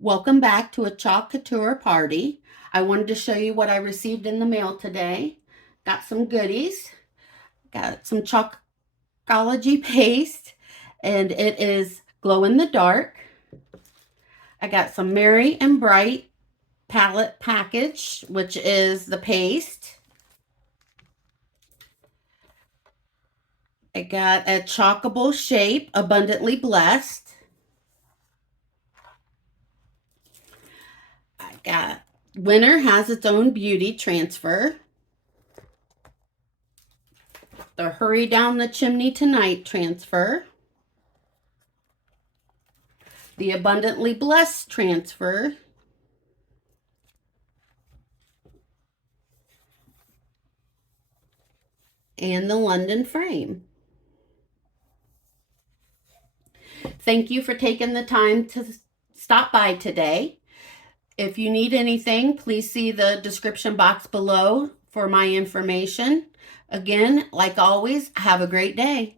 Welcome back to a Chalk Couture party. I wanted to show you what I received in the mail today. Got some goodies. Got some Chalkology paste, and it is glow in the dark. I got some Merry and Bright palette package, which is the paste. I got a chalkable shape, Abundantly Blessed. I got Winter Has Its Own Beauty transfer. The Hurry Down the Chimney Tonight transfer. The Abundantly Blessed transfer. And the London frame. Thank you for taking the time to stop by today. If you need anything, please see the description box below for my information. Again, like always, have a great day.